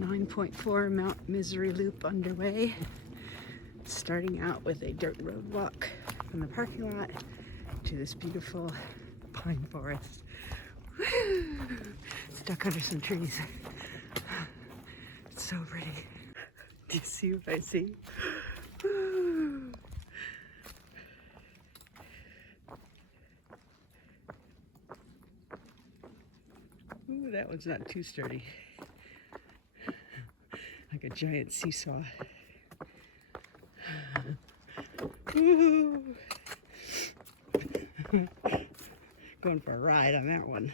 9.4 Mount Misery Loop underway. Starting out with a dirt road walk from the parking lot to this beautiful pine forest. Woo! Stuck under some trees. It's so pretty. Do you see what I see? Woo! Ooh, that one's not too sturdy. Like a giant seesaw. Woo! Going for a ride on that one.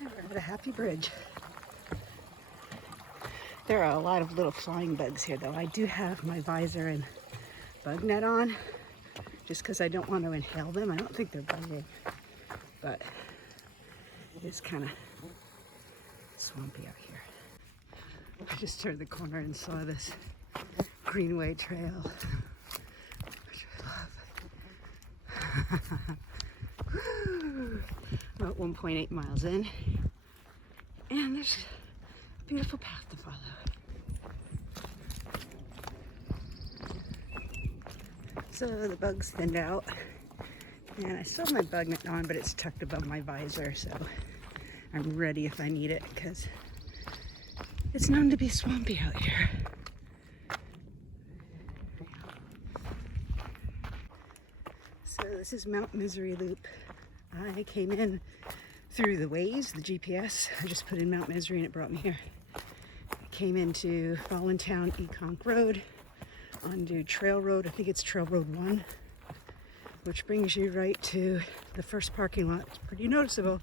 We're at a happy bridge. There are a lot of little flying bugs here though. I do have my visor and bug net on just because I don't want to inhale them. I don't think they're biting, but it's kind of swampy out here. I just turned the corner and saw this greenway trail, which I love. Woo! About 1.8 miles in, and there's a beautiful path to follow. So the bugs thinned out, and I still have my bug net on, but it's tucked above my visor, so I'm ready if I need it, because it's known to be swampy out here. So this is Mount Misery Loop. I came in through the Waze, the GPS. I just put in Mount Misery and it brought me here. I came into Fallentown Econk Road, onto Trail Road, I think it's Trail Road 1, which brings you right to the first parking lot. It's pretty noticeable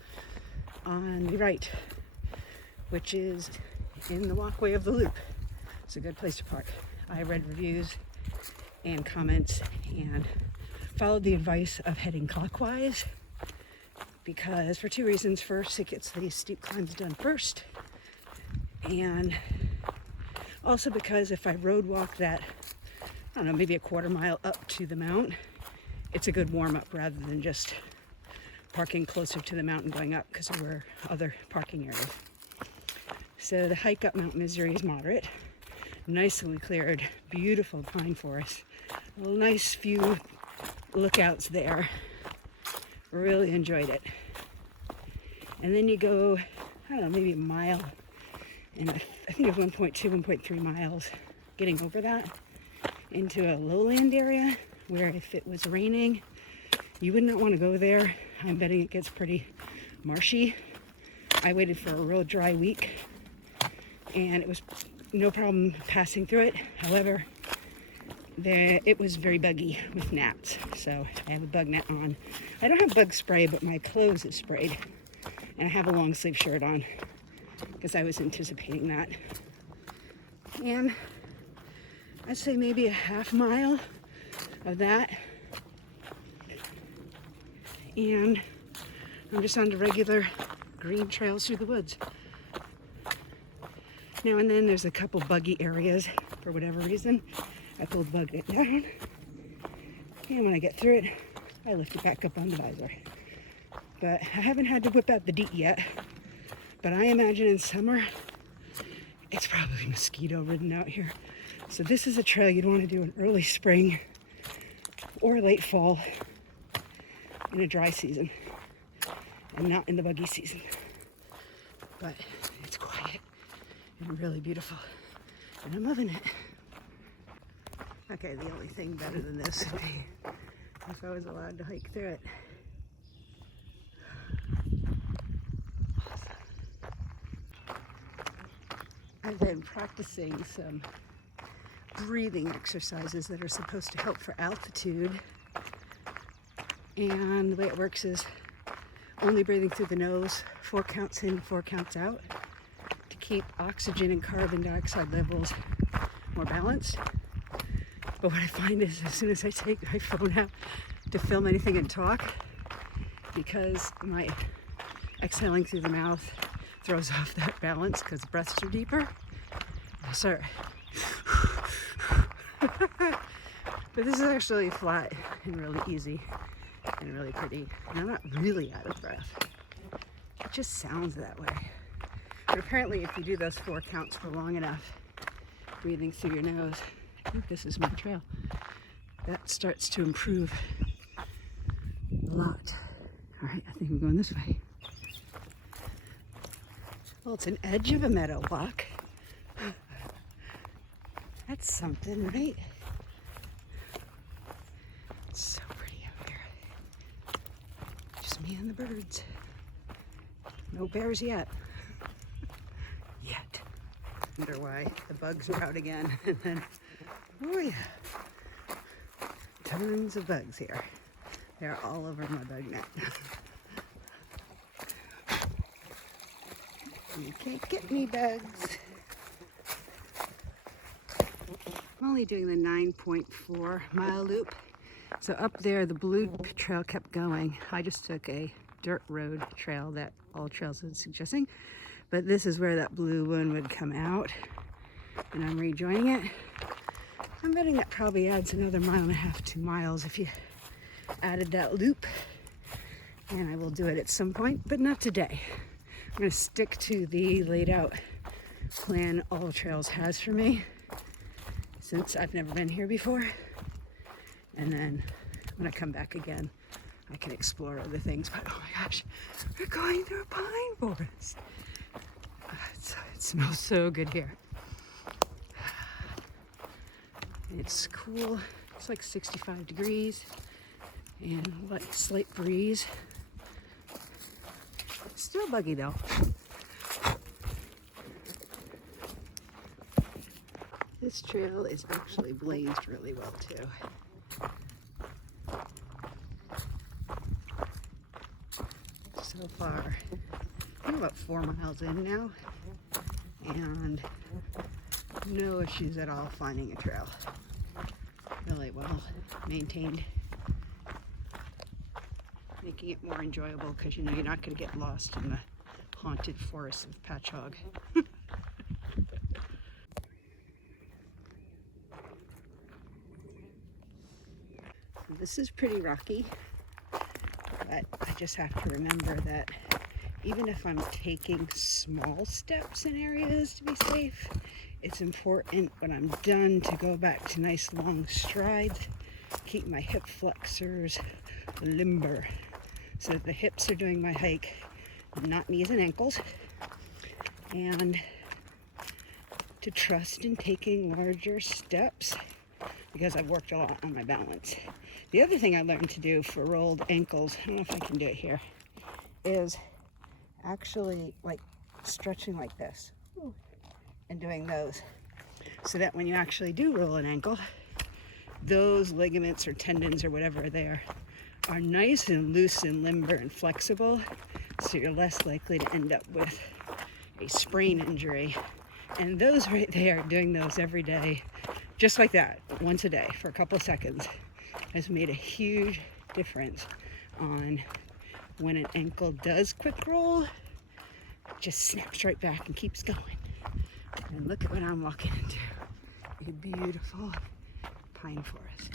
on the right, which is in the walkway of the loop. It's a good place to park. I read reviews and comments and followed the advice of heading clockwise, because for two reasons. First, it gets these steep climbs done first, and also because if I road walk that, I don't know, maybe a quarter mile up to the mount, it's a good warm up rather than just parking closer to the mountain going up, because there were other parking areas. So the hike up Mount Misery is moderate, nicely cleared, beautiful pine forest, a nice few lookouts there. Really enjoyed it. And then you go, I don't know, maybe a mile, and I think it was 1.2, 1.3 miles, getting over that into a lowland area where if it was raining, you would not want to go there. I'm betting it gets pretty marshy. I waited for a real dry week, and it was no problem passing through it. However, it was very buggy with gnats, so I have a bug net on. I don't have bug spray, but my clothes is sprayed, and I have a long sleeve shirt on because I was anticipating that. And I'd say maybe a half mile of that, and I'm just on the regular green trails through the woods. Now and then there's a couple buggy areas for whatever reason. I pulled the bug net down, and when I get through it, I lift it back up on the visor. But I haven't had to whip out the DEET yet, but I imagine in summer, it's probably mosquito ridden out here. So this is a trail you'd want to do in early spring or late fall in a dry season, and not in the buggy season. But it's quiet and really beautiful, and I'm loving it. Okay, the only thing better than this would be if I was allowed to hike through it. I've been practicing some breathing exercises that are supposed to help for altitude. And the way it works is only breathing through the nose, 4 counts in, 4 counts out, to keep oxygen and carbon dioxide levels more balanced. But what I find is as soon as I take my phone out to film anything and talk, because my exhaling through the mouth throws off that balance because the breaths are deeper, I start. But this is actually flat and really easy and really pretty. And I'm not really out of breath. It just sounds that way. But apparently if you do those 4 counts for long enough, breathing through your nose, I think this is my trail, that starts to improve a lot. All right, I think we're going this way. Well, it's an edge of a meadow walk. That's something, right? It's so pretty out here. Just me and the birds. No bears yet. Yet. Wonder why the bugs are out again. And then, oh yeah, tons of bugs here. They're all over my bug net. You can't get me, bugs. I'm only doing the 9.4 mile loop. So up there, the blue trail kept going. I just took a dirt road trail that all trails are suggesting. But this is where that blue one would come out. And I'm rejoining it. I'm betting that probably adds another 1.5 to 2 miles if you added that loop. And I will do it at some point, but not today. I'm going to stick to the laid out plan All Trails has for me, since I've never been here before. And then when I come back again, I can explore other things. But oh my gosh, we're going through a pine forest. It smells so good here. It's cool. It's like 65 degrees and light, slight breeze. Still buggy though. This trail is actually blazed really well too. So far, I'm about 4 miles in now, and no issues at all finding a trail. Really well maintained, making it more enjoyable because you know you're not going to get lost in the haunted forests of Pachaug. This is pretty rocky, but I just have to remember that even if I'm taking small steps in areas to be safe, it's important when I'm done to go back to nice long strides, keep my hip flexors limber so that the hips are doing my hike, not knees and ankles, and to trust in taking larger steps because I've worked a lot on my balance. The other thing I learned to do for rolled ankles, I don't know if I can do it here, is actually like stretching like this and doing those, so that when you actually do roll an ankle, those ligaments or tendons or whatever they are nice and loose and limber and flexible, so you're less likely to end up with a sprain injury. And those right there, doing those every day, just like that, once a day for a couple of seconds, has made a huge difference on when an ankle does quick roll, it just snaps right back and keeps going. And look at what I'm walking into, a beautiful pine forest.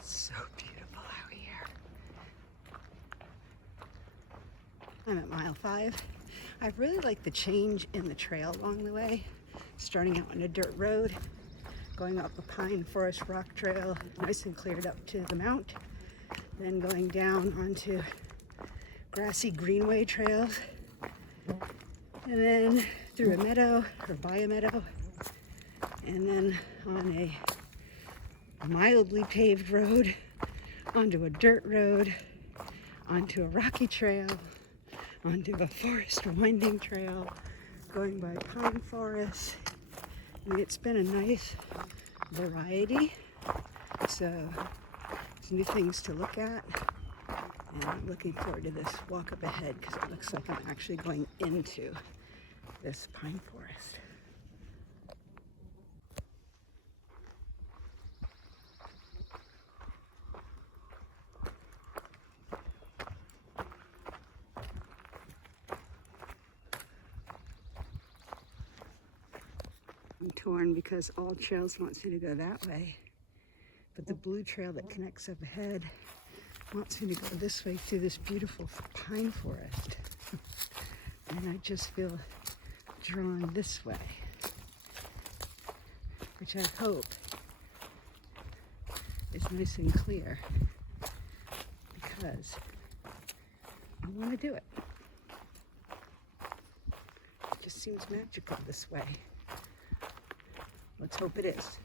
So beautiful out here. I'm at mile 5. I really like the change in the trail along the way. Starting out on a dirt road, going up a pine forest rock trail, nice and cleared up to the mount, then going down onto grassy greenway trails, and then through a meadow or by a meadow, and then on a mildly paved road, onto a dirt road, onto a rocky trail, onto a forest winding trail, going by pine forests. I mean, it's been a nice variety, so there's new things to look at, and I'm looking forward to this walk up ahead because it looks like I'm actually going into this pine forest. I'm torn because all trails wants me to go that way, but the blue trail that connects up ahead wants me to go this way through this beautiful pine forest. And I just feel drawn this way, which I hope is nice and clear because I want to do it. It just seems magical this way. Let's hope it is.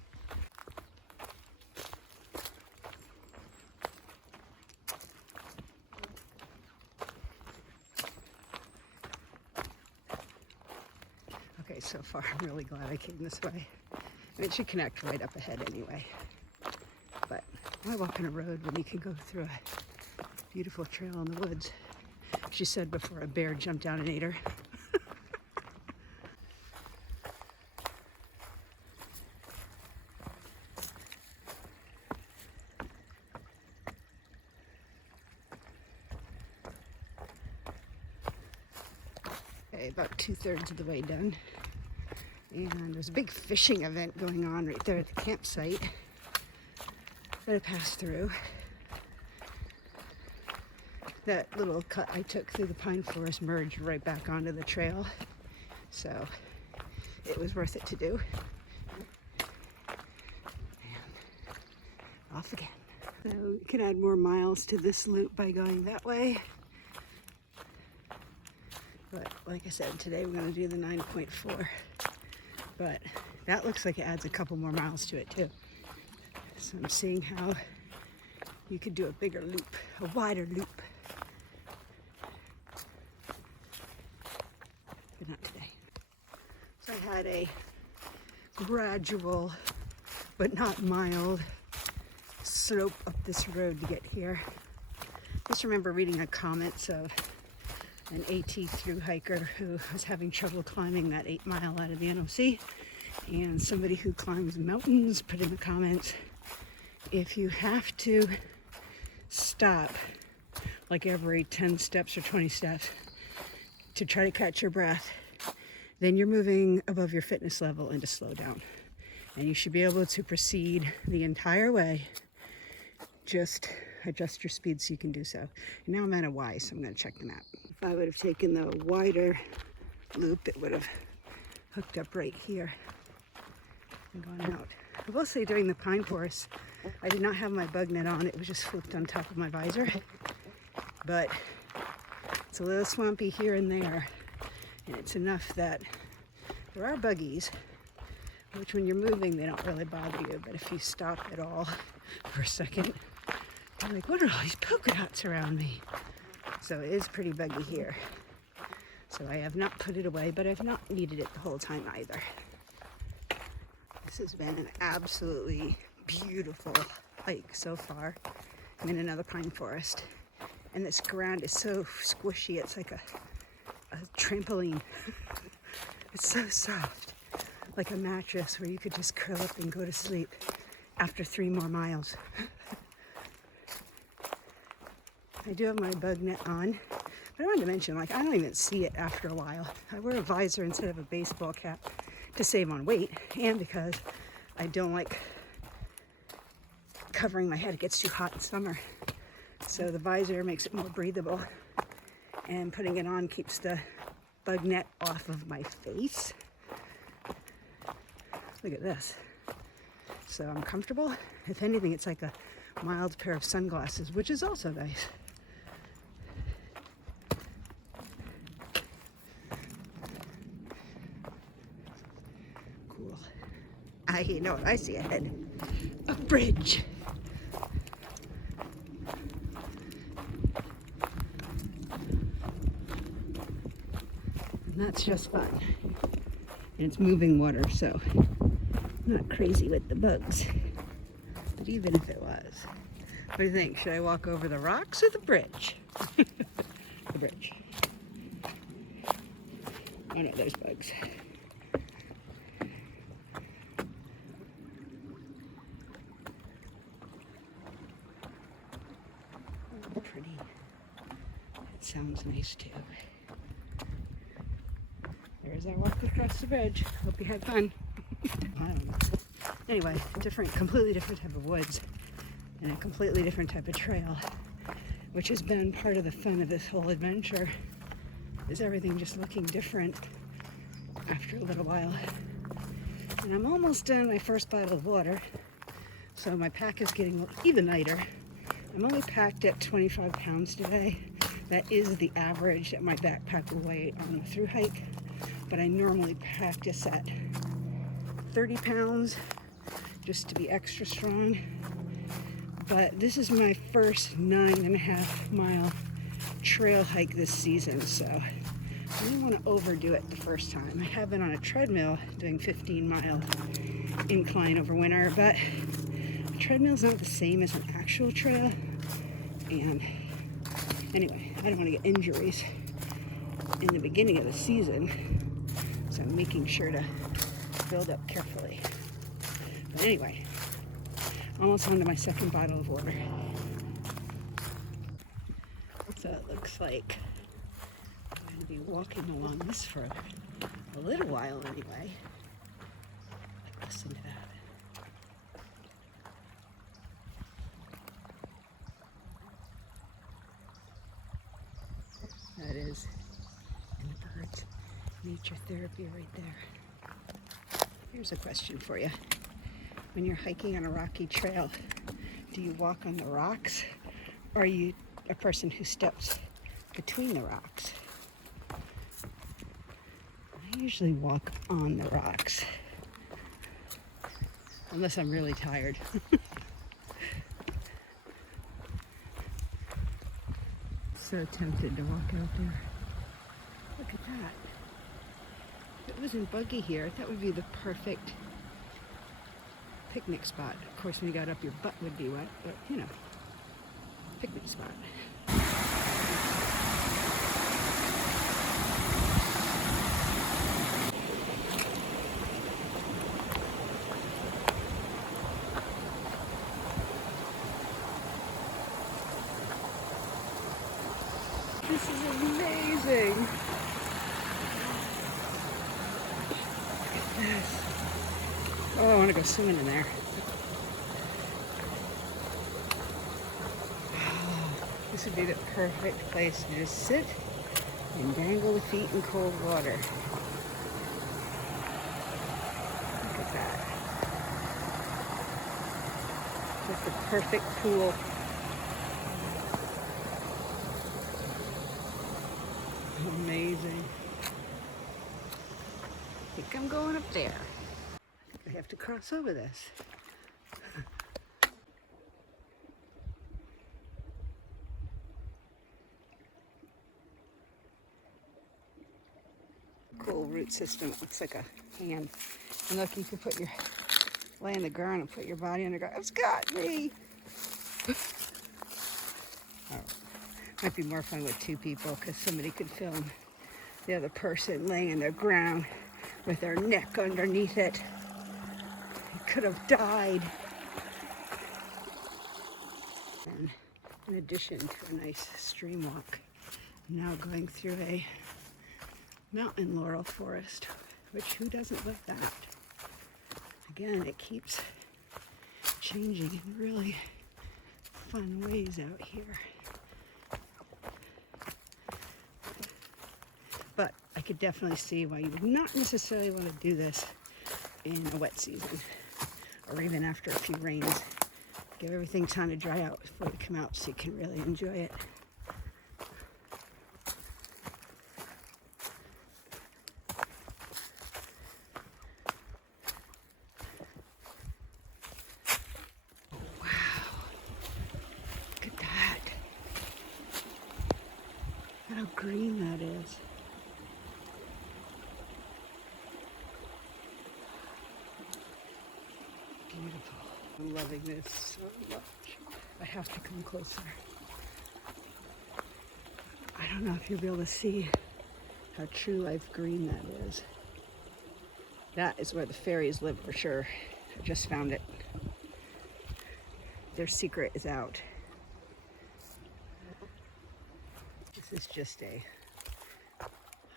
Okay, so far I'm really glad I came this way. And it should connect right up ahead anyway. But why walk on a road when you can go through a beautiful trail in the woods? She said before a bear jumped down and ate her. Okay, about 2/3 of the way done. And there's a big fishing event going on right there at the campsite that I passed through. That little cut I took through the pine forest merged right back onto the trail, so it was worth it to do. And off again. So you can add more miles to this loop by going that way. But like I said, today we're going to do the 9.4. But that looks like it adds a couple more miles to it too. So I'm seeing how you could do a bigger loop, a wider loop. But not today. So I had a gradual, but not mild, slope up this road to get here. Just remember reading a comments of an AT through hiker who was having trouble climbing that 8 mile out of the NOC, and somebody who climbs mountains put in the comments, if you have to stop like every 10 steps or 20 steps to try to catch your breath, then you're moving above your fitness level and to slow down, and you should be able to proceed the entire way. Just adjust your speed so you can do so. And now I'm at a Y, so I'm going to check the map. If I would have taken the wider loop, it would have hooked up right here and gone out. I will say during the pine forest, I did not have my bug net on. It was just flipped on top of my visor. But it's a little swampy here and there, and it's enough that there are buggies, which when you're moving, they don't really bother you. But if you stop at all for a second, I'm like, what are all these polka dots around me? So it is pretty buggy here. So I have not put it away, but I've not needed it the whole time either. This has been an absolutely beautiful hike so far. I'm in another pine forest, and this ground is so squishy. It's like a trampoline. It's so soft, like a mattress where you could just curl up and go to sleep after 3 more miles. I do have my bug net on, but I wanted to mention, like, I don't even see it after a while. I wear a visor instead of a baseball cap to save on weight, and because I don't like covering my head. It gets too hot in summer. So the visor makes it more breathable, and putting it on keeps the bug net off of my face. Look at this. So I'm comfortable. If anything, it's like a mild pair of sunglasses, which is also nice. You know what I see ahead? A bridge. And that's just fun. And it's moving water, so not crazy with the bugs. But even if it was, what do you think? Should I walk over the rocks or the bridge? The bridge. Oh no, there's bugs. Oh, pretty. It sounds nice too. There's our walk across the bridge. Hope you had fun. I don't know. Anyway, completely different type of woods and a completely different type of trail, which has been part of the fun of this whole adventure, is everything just looking different after a little while. And I'm almost done my first bottle of water, so my pack is getting even lighter. I'm only packed at 25 pounds today. That is the average that my backpack will weigh on a through hike, but I normally practice at 30 pounds just to be extra strong. But this is my first 9.5 mile trail hike this season, so I didn't want to overdo it the first time. I have been on a treadmill doing 15-mile incline over winter, but a treadmill is not the same as an actual trail. And anyway, I don't want to get injuries in the beginning of the season, so I'm making sure to build up carefully. But anyway, almost onto my second bottle of water. So it looks like I'm going to be walking along this for a little while anyway. Listen to that. That is, and the birds, nature therapy right there. Here's a question for you. When you're hiking on a rocky trail, do you walk on the rocks, or are you a person who steps between the rocks? I usually walk on the rocks, unless I'm really tired. So tempted to walk out there. Look at that. If it wasn't buggy here, that would be the perfect picnic spot. Of course, when you got up, your butt would be wet, but you know, picnic spot. This is amazing. Look at this. Oh, I want to go swimming in there. This would be the perfect place to just sit and dangle the feet in cold water. Look at that. Just the perfect pool. Amazing. I think I'm going up there. I think I have to cross over this. Cool root system. It looks like a hand. And look, you can put your lay on the ground and put your body on the ground. It's got me. Oh, might be more fun with two people because somebody could film the other person laying on the ground with their neck underneath it. He could have died. And in addition to a nice stream walk, I'm now going through a mountain laurel forest, which who doesn't love that? Again, it keeps changing in really fun ways out here. But I could definitely see why you would not necessarily want to do this in a wet season, or even after a few rains. Give everything time to dry out before you come out so you can really enjoy it. Look how green that is. Beautiful. I'm loving this so much. I have to come closer. I don't know if you'll be able to see how true life green that is. That is where the fairies live for sure. I just found it. Their secret is out. This is just a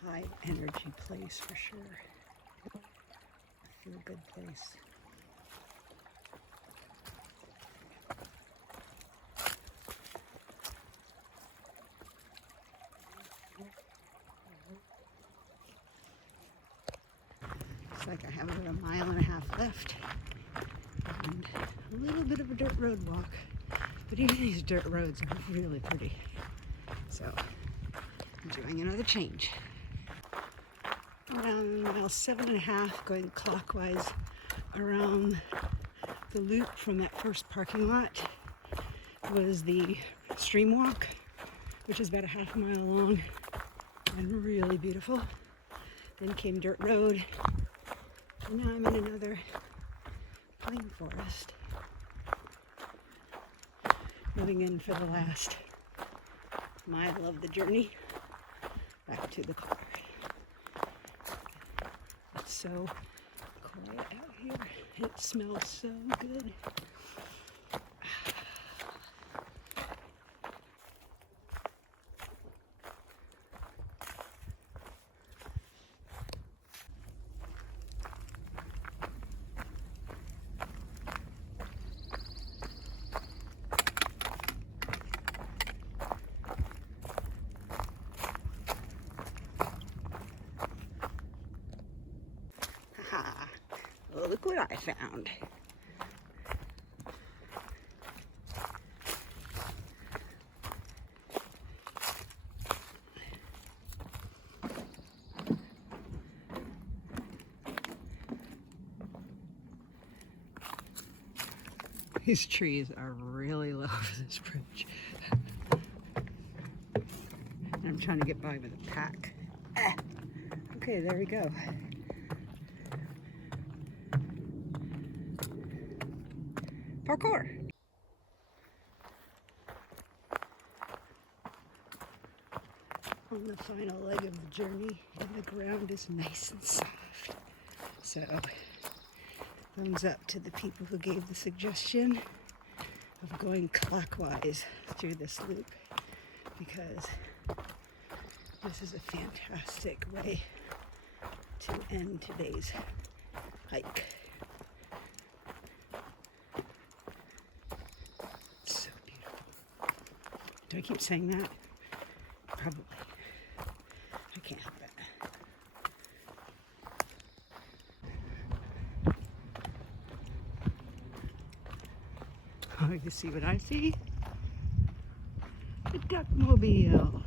high energy place for sure. A feel good place. Looks like I have about 1.5 miles left and a little bit of a dirt road walk. But even these dirt roads are really pretty. So I'm doing another change. Around mile 7.5, going clockwise around the loop from that first parking lot was the stream walk, which is about a 1/2 mile long and really beautiful. Then came dirt road, and now I'm in another pine forest. Moving in for the last mile of the journey back to the car. It's so quiet out here. It smells so good. Well, look what I found. These trees are really low for this bridge. And I'm trying to get by with a pack. Okay, there we go. Parkour. On the final leg of the journey, and the ground is nice and soft. So, thumbs up to the people who gave the suggestion of going clockwise through this loop, because this is a fantastic way to end today's hike. So beautiful. Do I keep saying that? Probably. I can't help it. Oh, you see what I see? The duckmobile.